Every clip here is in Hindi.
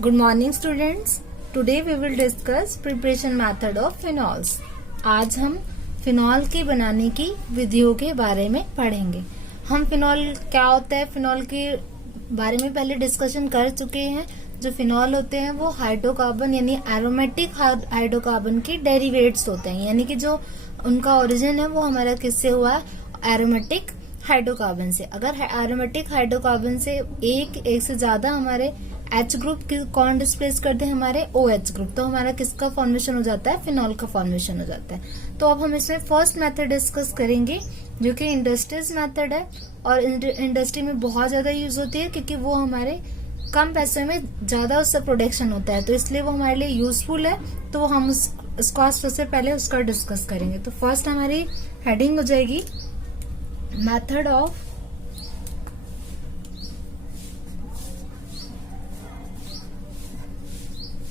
Good morning students. Today we will discuss preparation method of phenols. आज हम फिनॉल के बनाने की विधियों के बारे में पढ़ेंगे। हम फिनॉल क्या होता है, फिनॉल के बारे में पहले डिस्कशन कर चुके हैं। जो फिनॉल होते हैं वो हाइड्रोकार्बन यानी एरोमेटिक हाइड्रोकार्बन के डेरिवेट्स होते हैं, यानी कि जो उनका ओरिजिन है वो हमारा किससे हुआ है, एरोमेटिक हाइड्रोकार्बन से। अगर एरोमेटिक हाइड्रोकार्बन से एक से ज्यादा हमारे H ग्रुप कौन डिस्प्लेस करते हैं, हमारे OH ग्रुप, तो हमारा किसका फॉर्मेशन हो जाता है, फिनॉल का फॉर्मेशन हो जाता है। तो अब हम इसमें फर्स्ट मेथड डिस्कस करेंगे जो कि इंडस्ट्रीज मेथड है, और इंडस्ट्री में बहुत ज्यादा यूज होती है क्योंकि वो हमारे कम पैसे में ज्यादा उससे प्रोडक्शन होता है, तो इसलिए वो हमारे लिए यूजफुल है। तो हम उसको सबसे पहले उसका डिस्कस करेंगे। तो फर्स्ट हमारी हेडिंग हो जाएगी method of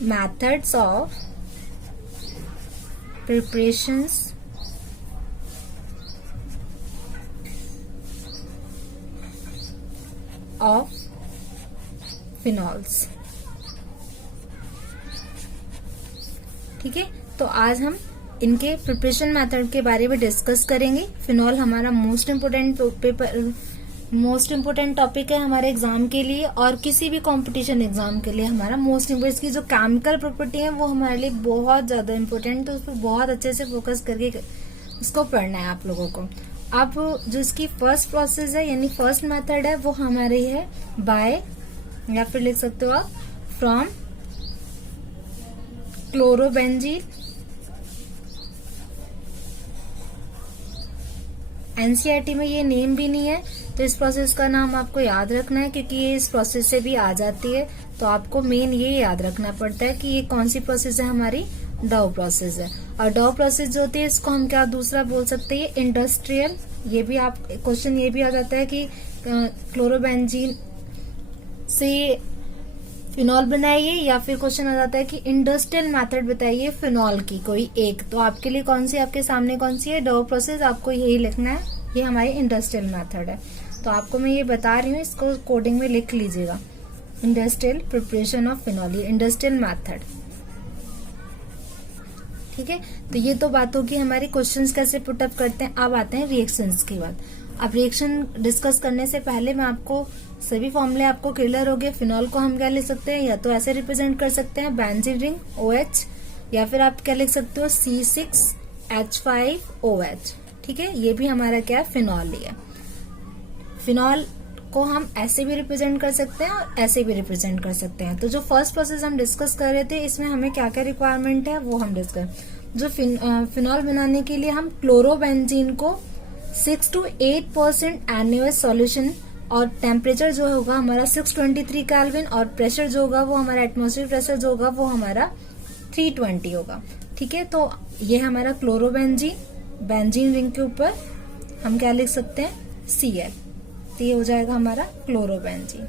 methods of preparations of phenols। ठीक है, तो आज हम इनके प्रिपरेशन मेथड के बारे में डिस्कस करेंगे। फिनॉल हमारा मोस्ट इम्पोर्टेंट टॉपिक है हमारे एग्जाम के लिए, और किसी भी कंपटीशन एग्जाम के लिए हमारा मोस्ट इम्पोर्टेंट। इसकी जो केमिकल प्रॉपर्टी है वो हमारे लिए बहुत ज्यादा इम्पोर्टेंट, तो उस पर बहुत अच्छे से फोकस करके उसको पढ़ना है आप लोगों को। अब जो इसकी फर्स्ट प्रोसेस है यानी फर्स्ट मेथड है वो हमारी है बाय, या फिर लिख सकते हो आप फ्रॉम क्लोरोबेंजीन। एनसीईआरटी में ये नेम भी नहीं है, तो इस प्रोसेस का नाम आपको याद रखना है क्योंकि ये इस प्रोसेस से भी आ जाती है। तो आपको मेन ये याद रखना पड़ता है कि ये कौन सी प्रोसेस है, हमारी डव प्रोसेस है। और डव प्रोसेस जो होती है इसको हम क्या दूसरा बोल सकते हैं, इंडस्ट्रियल। ये भी आप क्वेश्चन ये भी आ जाता है कि क्लोरोबेंजीन से फिनॉल बनाइए, या फिर क्वेश्चन आ जाता है कि इंडस्ट्रियल मेथड बताइए फिनॉल की कोई एक। तो आपके लिए कौन सी, आपके सामने कौन सी है, डव प्रोसेस, आपको यही लिखना है, ये हमारी इंडस्ट्रियल मेथड है। तो आपको मैं ये बता रही हूँ, इसको कोडिंग में लिख लीजिएगा, इंडस्ट्रियल प्रिपरेशन ऑफ फिनॉल, ये इंडस्ट्रियल मेथड। ठीक है, तो ये तो बात होगी हमारी क्वेश्चंस कैसे पुटअप करते हैं। अब आते हैं रिएक्शंस की बात। अब रिएक्शन डिस्कस करने से पहले मैं आपको सभी फॉर्मूले आपको क्लियर हो गए। फिनॉल को हम क्या लिख सकते हैं, या तो ऐसे रिप्रेजेंट कर सकते हैं बेंजीन रिंग OH, या फिर आप क्या लिख सकते हो C6H5OH। ठीक है, ये भी हमारा क्या है, फिनॉल ही है। फिनॉल को हम ऐसे भी रिप्रेजेंट कर सकते हैं और ऐसे भी रिप्रेजेंट कर सकते हैं। तो जो फर्स्ट प्रोसेस हम डिस्कस कर रहे थे इसमें हमें क्या क्या रिक्वायरमेंट है वो हम डिस्कस। जो फिनॉल बनाने के लिए हम क्लोरोबेंजीन को 6 to 8% NaOH सॉल्यूशन, और टेम्परेचर जो होगा हमारा 623 केल्विन, और प्रेशर जो होगा वो हमारा एटमॉस्फेयर प्रेशर जो होगा वो हमारा 320 होगा। ठीक है, तो ये हमारा क्लोरोबेंजीन, बेंजीन रिंग के ऊपर हम क्या लिख सकते हैं, Cl, तो ये हो जाएगा हमारा क्लोरोबेंजीन।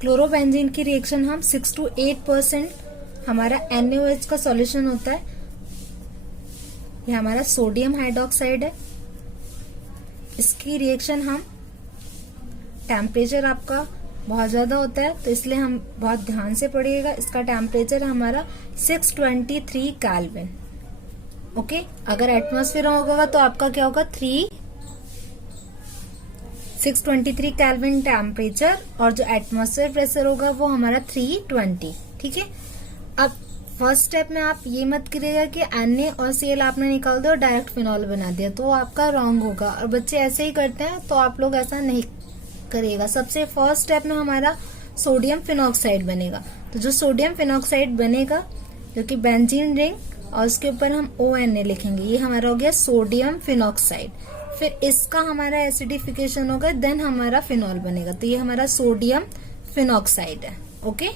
क्लोरोबेंजीन की रिएक्शन हम 6 to 8% हमारा NaOH का सॉल्यूशन होता है, ये हमारा सोडियम हाइड्रोक्साइड है। इसकी रिएक्शन हम, टेम्परेचर आपका बहुत ज्यादा होता है तो इसलिए हम बहुत ध्यान से पढ़िएगा। इसका टेम्परेचर हमारा 623 केल्विन। ओके, अगर एटमॉस्फेयर होगा तो आपका क्या होगा, 623 केल्विन टेम्परेचर, और जो एटमॉस्फेयर प्रेशर होगा वो हमारा 320। ठीक है, अब फर्स्ट स्टेप में आप ये मत करिएगा कि Na और Cl आपने निकाल दिया और डायरेक्ट फिनॉल बना दिया, तो आपका रॉन्ग होगा। और बच्चे ऐसे ही करते हैं, तो आप लोग ऐसा नहीं करिएगा। सबसे फर्स्ट स्टेप में हमारा सोडियम फिनॉक्साइड बनेगा। तो जो सोडियम फिनॉक्साइड बनेगा जो कि बेंजीन रिंग, और उसके ऊपर हम ONA लिखेंगे, ये हमारा हो गया सोडियम फिनॉक्साइड। फिर इसका हमारा एसिडिफिकेशन होगा, देन हमारा फिनॉल बनेगा। तो ये हमारा सोडियम फिनॉक्साइड है। ओके,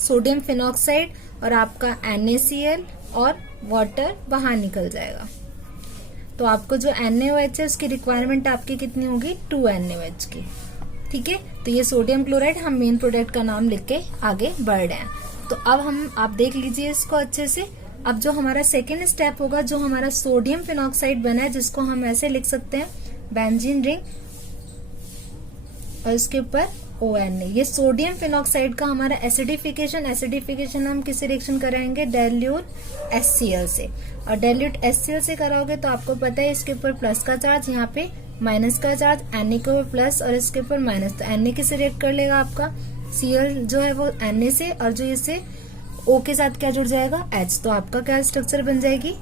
सोडियम फिनॉक्साइड, और आपका NaCl और वाटर बाहर निकल जाएगा। तो आपको जो NaOH है उसकी रिक्वायरमेंट आपकी कितनी होगी, 2 NaOH की। ठीक है, तो ये सोडियम क्लोराइड, हम मेन प्रोडक्ट का नाम लिख के आगे बढ़ रहे हैं। तो अब हम, आप देख लीजिए इसको अच्छे से। अब जो हमारा सेकेंड स्टेप होगा, जो हमारा सोडियम फिनॉक्साइड बना है, जिसको हम ऐसे लिख सकते हैं बेंजीन रिंग, और इसके ऊपर ONA। ये सोडियम फिनॉक्साइड का हमारा एसिडिफिकेशन हम किस रिएक्शन कराएंगे, डाइल्यूट HCl से। और डाइल्यूट HCl से कराओगे तो आपको पता है इसके ऊपर प्लस का चार्ज, यहाँ पे माइनस का चार्ज, Na के ऊपर प्लस और इसके ऊपर माइनस, तो Na किससे रिएक्ट कर लेगा आपका, Cl जो है वो Na से, और जो इससे O के साथ क्या जुड़ जाएगा, H। तो आपका क्या स्ट्रक्चर बन जाएगी,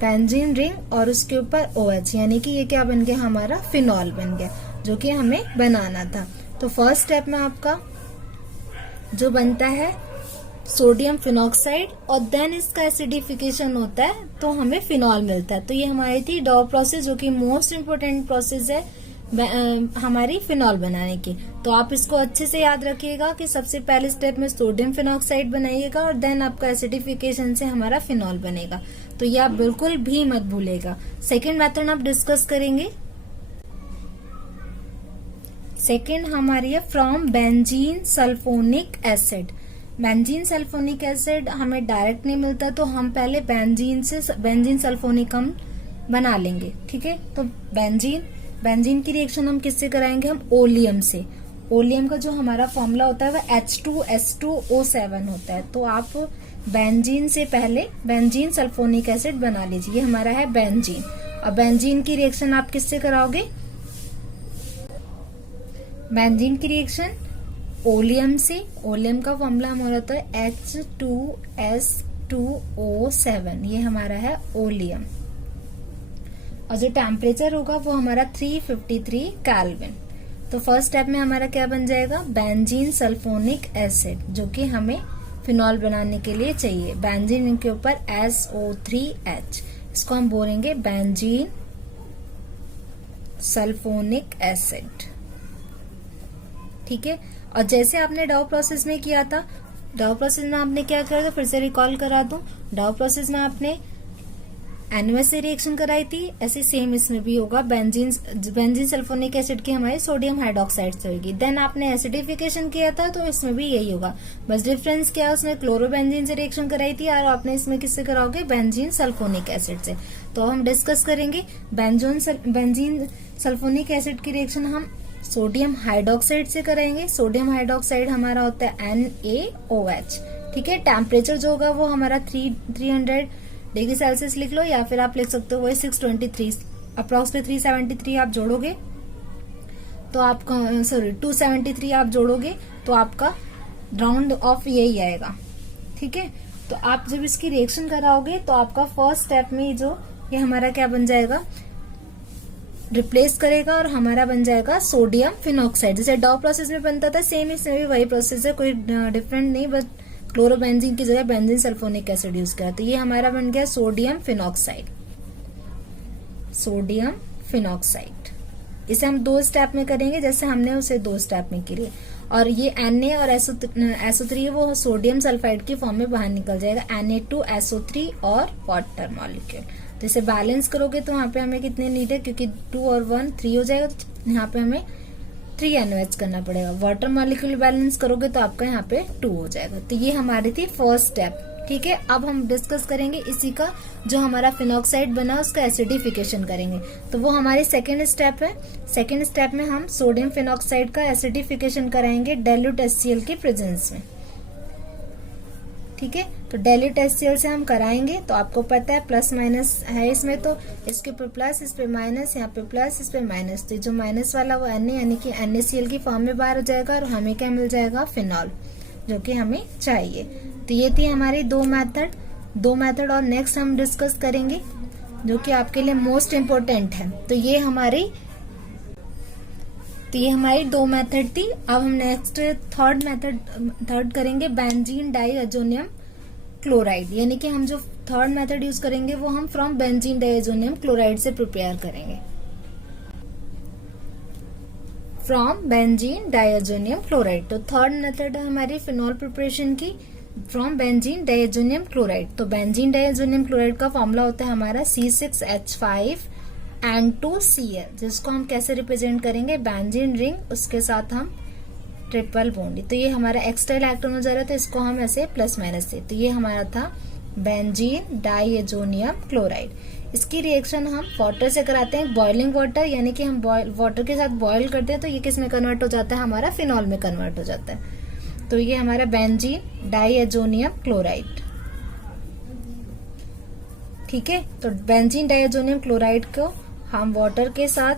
बेंजीन रिंग और उसके ऊपर OH, यानी कि ये क्या बन गया, हमारा फिनॉल बन गया, जो कि हमें बनाना था। तो फर्स्ट स्टेप में आपका जो बनता है सोडियम फिनॉक्साइड और देन इसका एसिडिफिकेशन होता है तो हमें फिनॉल मिलता है। तो ये हमारी थी डॉ प्रोसेस, जो कि मोस्ट इम्पोर्टेंट प्रोसेस है हमारी फिनॉल बनाने की। तो आप इसको अच्छे से याद रखिएगा कि सबसे पहले स्टेप में सोडियम फिनॉक्साइड बनाइएगा और देन आपका एसिडिफिकेशन से हमारा फिनॉल बनेगा। तो ये आप बिल्कुल भी मत भूलेगा। सेकेंड मेथड आप डिस्कस करेंगे। सेकेंड हमारी है from benzene sulphonic acid. Benzene sulphonic acid हमें डायरेक्ट नहीं मिलता, तो हम पहले बेंजीन सल्फोनिक हम बना लेंगे, ठीक है। तो बेंजीन की रिएक्शन हम किससे कराएंगे, हम ओलियम से। ओलियम का जो हमारा फॉर्मूला होता है वह H2S2O7 होता है। तो आप बेंजीन से पहले बेंजीन सल्फोनिक एसिड बना लीजिए, ये हमारा है बेंजीन। और बेंजीन की रिएक्शन आप किससे कराओगे, बेंजीन की रिएक्शन ओलियम से। ओलियम का फॉर्मूला हमारा होता है H2S2O7, ये हमारा है ओलियम। और जो टेम्परेचर होगा वो हमारा 353 केल्विन। तो फर्स्ट स्टेप में हमारा क्या बन जाएगा, बेंजीन सल्फोनिक एसिड, जो कि हमें फिनॉल बनाने के लिए चाहिए। बेंजीन के ऊपर SO3H, इसको हम बोलेंगे बेंजीन सल्फोनिक एसिड, ठीक है। और जैसे आपने डाउ प्रोसेस में किया था, डाउ प्रोसेस में आपने क्या किया था, फिर से रिकॉल करा दूं। डाउ प्रोसेस में आपने NaOH से रिएक्शन कराई थी, ऐसे सेम इसमें भी होगा। बेंजीन सल्फोनिक एसिड की हमारी सोडियम हाइड्रोक्साइड से होगी। देन आपने एसिडिफिकेशन किया था तो इसमें भी यही होगा, बस डिफरेंस क्या है, उसमें क्लोरोबेंजीन से रिएक्शन कराई थी और आपने इसमें किससे कराओगे, बेंजीन सल्फोनिक एसिड से। तो हम डिस्कस करेंगे बेंजीन सल्फोनिक एसिड की रिएक्शन हम सोडियम हाइड्रोक्साइड से करेंगे। सोडियम हाइड्रोक्साइड हमारा होता है NaOH, ठीक है। टेम्परेचर जो होगा वो हमारा 300 डिग्री सेल्सियस लिख लो, या फिर आप लिख सकते हो वही 623, अप्रोक्सीमेटली 373 आप जोड़ोगे तो आपका 273 आप जोड़ोगे तो आपका राउंड ऑफ यही आएगा, ठीक है। तो आप जब इसकी रिएक्शन कराओगे तो आपका फर्स्ट स्टेप में जो ये हमारा क्या बन जाएगा, रिप्लेस करेगा और हमारा बन जाएगा सोडियम फिनॉक्साइड। जैसे डॉ प्रोसेस में बनता था सेम इसमें भी वही प्रोसेस है, कोई डिफरेंट नहीं, बस क्लोरोबेंजीन की जगह बेंजीन सल्फोनिक एसिड यूज किया। तो ये हमारा बन गया सोडियम फिनॉक्साइड। सोडियम फिनॉक्साइड इसे हम 2 स्टेप में करेंगे, जैसे हमने उसे 2 स्टेप में किए। और ये Na और SO3 वो सोडियम सल्फाइड की फॉर्म में बाहर निकल जाएगा, Na2SO3 और वाटर मॉलिक्यूल। तो इसे बैलेंस करोगे तो वहां पे हमें कितने नीड है, क्योंकि 2 और 1 3 हो जाएगा, तो यहाँ पे हमें 3 NaOH करना पड़ेगा। वाटर मॉलिक्यूल बैलेंस करोगे तो आपका यहाँ पे 2 हो जाएगा। तो ये हमारी थी फर्स्ट स्टेप, ठीक है। अब हम डिस्कस करेंगे इसी का जो हमारा फिनॉक्साइड बना उसका एसिडिफिकेशन करेंगे। तो वो हमारी सेकेंड स्टेप है। सेकेंड स्टेप में हम सोडियम फिनॉक्साइड का एसिडिफिकेशन कराएंगे डाइल्यूट HCl के प्रेजेंस में, ठीक है। तो डाइल्यूट HCl से हम कराएंगे, तो आपको पता है प्लस माइनस है इसमें, तो इसके ऊपर प्लस, इस पे माइनस, यहाँ पे प्लस, इस पे माइनस। तो जो माइनस वाला वो Na यानी कि NaCl की फॉर्म में बाहर हो जाएगा और हमें क्या मिल जाएगा, फिनॉल, जो कि हमें चाहिए। तो ये थी हमारी 2 मेथड और नेक्स्ट हम डिस्कस करेंगे जो कि आपके लिए मोस्ट इम्पोर्टेंट है। तो ये हमारी 2 मेथड थी। अब हम नेक्स्ट थर्ड करेंगे बेंजीन डाइअजोनियम क्लोराइड, यानी कि हम जो थर्ड मेथड यूज करेंगे वो हम फ्रॉम बेंजीन डाइअजोनियम क्लोराइड से प्रिपेयर करेंगे, फ्रॉम बेंजीन डाइअजोनियम क्लोराइड। तो थर्ड मेथड है हमारी फिनॉल प्रिपरेशन की फ्रॉम बेंजीन डाइअजोनियम क्लोराइड। तो बेंजीन डाइअजोनियम क्लोराइड का फॉर्मूला होता है हमारा C6H5N2Cl, जिसको हम कैसे रिप्रेजेंट करेंगे, बेंजीन रिंग, उसके साथ हम ट्रिपल बॉन्ड। तो ये हमारा एक्सटा इलेक्ट्रॉन हो जा रहा था, इसको हम ऐसे प्लस माइनस से। तो ये हमारा था बेंजीन डाइएजोनियम क्लोराइड। इसकी रिएक्शन हम वाटर से कराते हैं, बॉइलिंग वाटर, यानी कि हम वाटर के साथ बॉईल करते हैं तो ये किस में कन्वर्ट हो जाता है, हमारा फिनॉल में कन्वर्ट हो जाता है। तो ये हमारा बेंजीन डाइएजोनियम क्लोराइड। ठीक है, तो बेंजीन डाइएजोनियम क्लोराइड को हम वाटर के साथ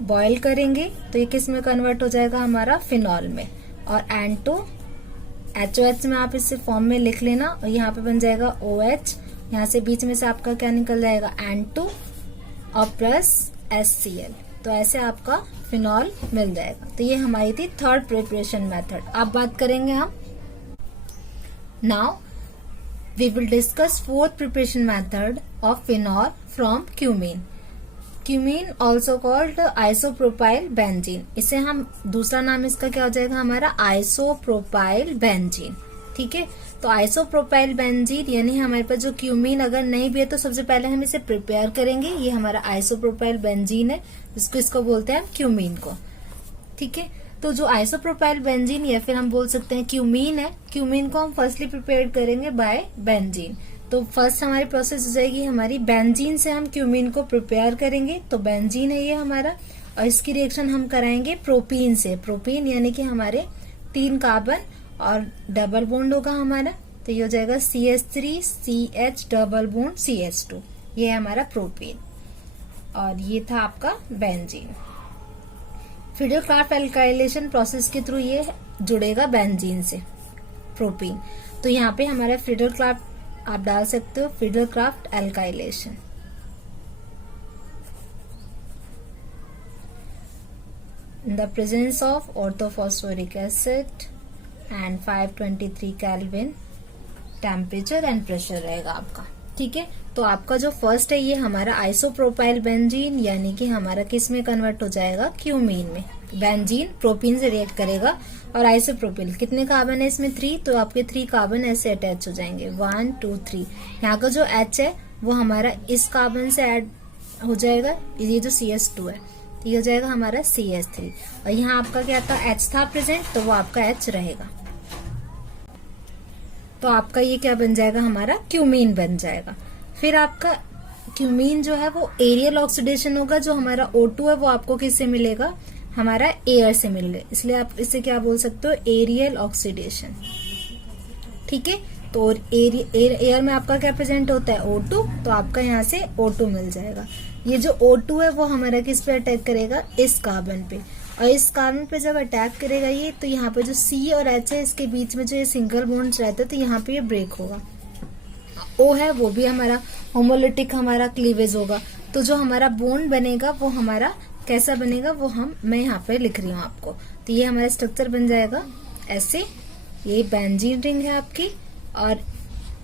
बॉईल करेंगे तो ये किस में कन्वर्ट हो जाएगा, हमारा फिनॉल में। और N2HOH में आप इसे फॉर्म में लिख लेना, और यहाँ पे बन जाएगा OH, यहाँ से बीच में से आपका क्या निकल जाएगा, N2 और प्लस HCl। तो ऐसे आपका फिनॉल मिल जाएगा। तो ये हमारी थी थर्ड प्रिपरेशन मेथड। अब बात करेंगे हम, now we will discuss fourth preparation method of phenol from cumene. Cumene also called isopropyl benzene. इसे हम दूसरा नाम इसका क्या हो जाएगा, हमारा आइसोप्रोपाइल बेंजीन। ठीक है, तो आइसोप्रोपाइल बेंजीन यानी हमारे पास जो क्यूमीन अगर नहीं भी है तो सबसे पहले हम इसे प्रिपेयर करेंगे। ये हमारा आइसोप्रोपाइल बेंजीन है, इसको बोलते हैं हम क्यूमीन को। ठीक है, तो जो आइसोप्रोपाइल बेंजीन या फिर हम बोल सकते हैं क्यूमीन है, क्यूमीन को हम फर्स्टली प्रिपेयर करेंगे बाय बेंजीन। तो फर्स्ट हमारी प्रोसेस हो जाएगी हमारी बेंजीन से हम क्यूमीन को प्रिपेयर करेंगे। तो बेंजीन है ये हमारा, और इसकी रिएक्शन हम कराएंगे प्रोपीन से। प्रोपीन यानी कि हमारे 3 कार्बन और डबल बॉन्ड होगा हमारा, तो ये हो जाएगा CH3CH डबल बॉन्ड CH2, ये है हमारा प्रोपीन। और ये था आपका बेंजीन। फ्रीडल-क्राफ्ट एल्काइलेशन प्रोसेस के थ्रू ये जुड़ेगा बेंजीन से प्रोपीन। तो यहाँ पे हमारा फ्रीडल-क्राफ्ट आप डाल सकते हो, Friedel-Crafts alkylation. In the presence of orthophosphoric acid and 523 Kelvin temperature and pressure रहेगा आपका। ठीक है, तो आपका जो फर्स्ट है ये हमारा आइसोप्रोपाइल बेंजीन, यानी कि हमारा किस में कन्वर्ट हो जाएगा, क्यूमीन में। बेंजीन प्रोपीन से रिएक्ट करेगा, और आइसोप्रोपिल कितने कार्बन है इसमें, 3, तो आपके 3 कार्बन ऐसे अटैच हो जाएंगे, 1 2 3। यहाँ का जो H है वो हमारा इस कार्बन से ऐड हो जाएगा, ये जो CH2 है तो ये हो जाएगा हमारा CH3। और यहाँ आपका क्या था, H था प्रेजेंट, तो वो आपका H रहेगा। तो आपका ये क्या बन जाएगा, हमारा क्यूमीन बन जाएगा। फिर आपका क्यूमीन जो है वो एरियल ऑक्सीडेशन होगा, जो हमारा O2 है वो आपको किससे मिलेगा, हमारा एयर से मिलेगा, इसलिए आप इसे क्या बोल सकते हो, एरियल ऑक्सीडेशन। ठीक है, तो एयर में आपका क्या प्रेजेंट होता है, O2, तो आपका यहाँ से O2 मिल जाएगा। ये जो O2 है वो हमारा किस पे अटैक करेगा, इस कार्बन पे, और इस कार्बन पे जब अटैक करेगा ये, तो यहाँ पे जो C और H है इसके बीच में जो ये सिंगल बॉन्ड्स रहते हैं तो यहाँ पे ये ब्रेक होगा। O है वो भी हमारा होमोलिटिक हमारा क्लीवेज होगा, तो जो हमारा बॉन्ड बनेगा वो हमारा कैसा बनेगा, वो मैं यहाँ पे लिख रही हूँ आपको। तो ये हमारा स्ट्रक्चर बन जाएगा ऐसे, ये बेंजीन रिंग है आपकी, और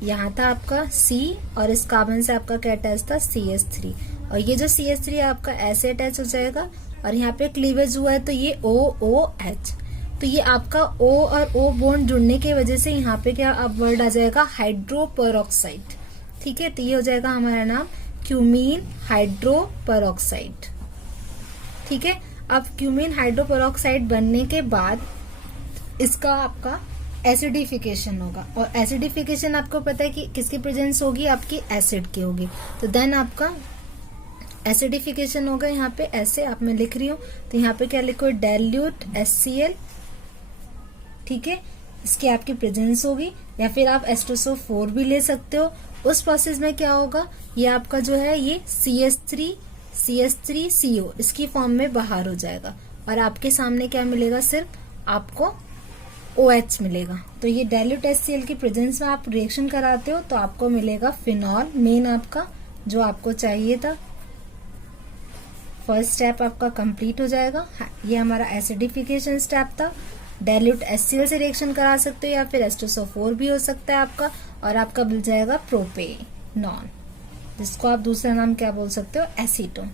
यहाँ था आपका C, और इस कार्बन से आपका क्या अटैच था, CH3, और ये जो CH3 आपका ऐसे अटैच हो जाएगा, और यहाँ पे क्लीवेज हुआ है तो ये OOH। तो ये आपका O और O बॉन्ड जुड़ने की वजह से यहाँ पे क्या अब वर्ड आ जाएगा, हाइड्रोपेरोक्साइड। ठीक है, तो ये हो जाएगा हमारा नाम क्यूमीन हाइड्रोपेरोक्साइड। ठीक है, अब क्यूमीन हाइड्रोपेरोक्साइड बनने के बाद इसका आपका एसिडिफिकेशन होगा, और एसिडिफिकेशन आपको पता है कि किसकी प्रेजेंस होगी, आपकी एसिड की होगी। तो देन आपका एसिडिफिकेशन होगा, यहाँ पे ऐसे आप मैं लिख रही हूँ, तो यहाँ पे क्या लिखो, डाइल्यूट HCl। ठीक है, इसकी आपकी प्रेजेंस होगी, या फिर आप H2SO4 भी ले सकते हो। उस प्रोसेस में क्या होगा, ये आपका जो है ये CH3CO इसकी फॉर्म में बाहर हो जाएगा, और आपके सामने क्या मिलेगा, सिर्फ आपको OH मिलेगा। तो ये डाइल्यूट HCl की प्रेजेंस में आप रिएक्शन कराते हो तो आपको मिलेगा फिनॉल, मेन आपका जो आपको चाहिए था। फर्स्ट स्टेप आपका कंप्लीट हो जाएगा। ये हमारा एसिडिफिकेशन स्टेप था। डाइल्यूट HCl से रिएक्शन करा सकते हो, या फिर H2SO4 भी हो सकता है आपका, और आपका मिल जाएगा प्रोपेनॉन, जिसको आप दूसरा नाम क्या बोल सकते हो, एसीटोन।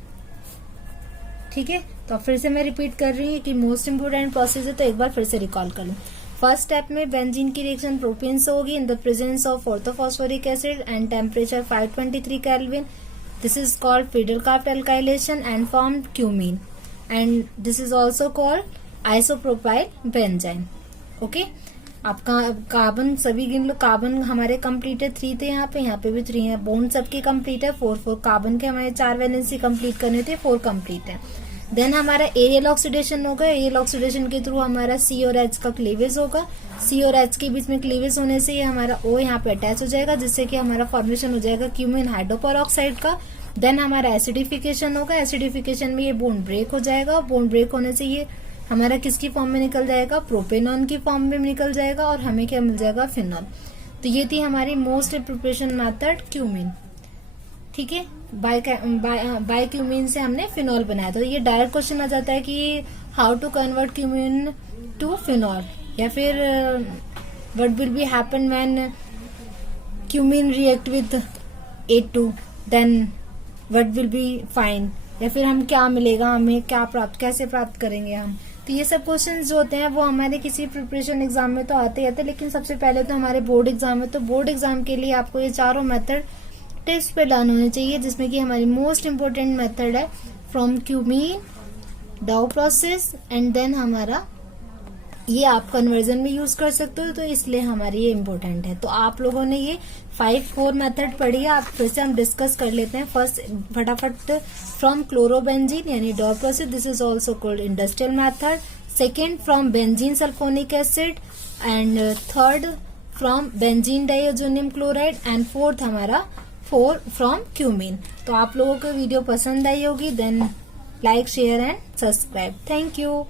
ठीक है, तो फिर से मैं रिपीट कर रही हूँ कि मोस्ट इंपोर्टेंट प्रोसेस है, तो एक बार फिर से रिकॉल कर लूँ। फर्स्ट स्टेप में बेंजीन की रिएक्शन प्रोपेन से होगी in the presence of orthophosphoric acid and temperature 523 kelvin. This is called Friedel-Crafts alkylation and formed cumene, and this is also called isopropyl benzene. Okay, आपका कार्बन सभी गिन लो, कार्बन हमारे कंप्लीट है 3 थे, यहाँ पे भी 3 है, बॉन्ड सबके कंप्लीट है 4 कार्बन के हमारे 4 वैलेंसी कंप्लीट करने थे, 4 कंप्लीट है। देन हमारा एरियल ऑक्सीडेशन होगा, एरियल ऑक्सीडेशन के थ्रू हमारा C और H का क्लीवेज होगा, C और H के बीच में क्लीवेज होने से ये हमारा O यहाँ पे अटैच हो जाएगा, जिससे कि हमारा फॉर्मेशन हो जाएगा क्यूमीन हाइड्रोपेरोक्साइड का। देन हमारा एसिडिफिकेशन होगा, एसिडिफिकेशन में ये बोन ब्रेक हो जाएगा, बोन ब्रेक होने से ये हमारा किसकी फॉर्म में निकल जाएगा, प्रोपेनॉन की फॉर्म में निकल जाएगा, और हमें क्या मिल जाएगा, फिनॉल। तो ये थी हमारी मोस्ट प्रिपरेशन मेथड क्यूमीन, ठीक है। बाय क्यूमीन से हमने फिनॉल बनाया। तो ये डायरेक्ट क्वेश्चन आ जाता है कि how to convert cumene to phenol, या फिर what will be happen when cumene react with A2, then what will be fine, या फिर हम क्या मिलेगा, हमें क्या कैसे प्राप्त करेंगे हम। तो ये सब क्वेश्चंस जो होते हैं वो हमारे किसी प्रिपरेशन एग्जाम में तो आते ही आते, लेकिन सबसे पहले तो हमारे बोर्ड एग्जाम है, तो बोर्ड एग्जाम के लिए आपको ये चारों मेथड टेस्ट पे डन होने चाहिए, जिसमें कि हमारी मोस्ट इम्पोर्टेंट मेथड है from cumene, Dow process, and then हमारा ये आप कन्वर्जन में यूज कर सकते हो, तो इसलिए हमारी ये इम्पोर्टेंट है। तो आप लोगों ने ये 5 मेथड पढ़ी है, आप फिर से हम डिस्कस कर लेते हैं। फर्स्ट फटाफट, फ्रॉम क्लोरोबेंजीन यानी Dow process, this is also called industrial method. Second, from benzene sulphonic acid, and third from benzene diazonium chloride, and fourth हमारा फ्रॉम क्यूमीन। तो आप लोगों को वीडियो पसंद आई होगी, then like, share and subscribe. Thank you.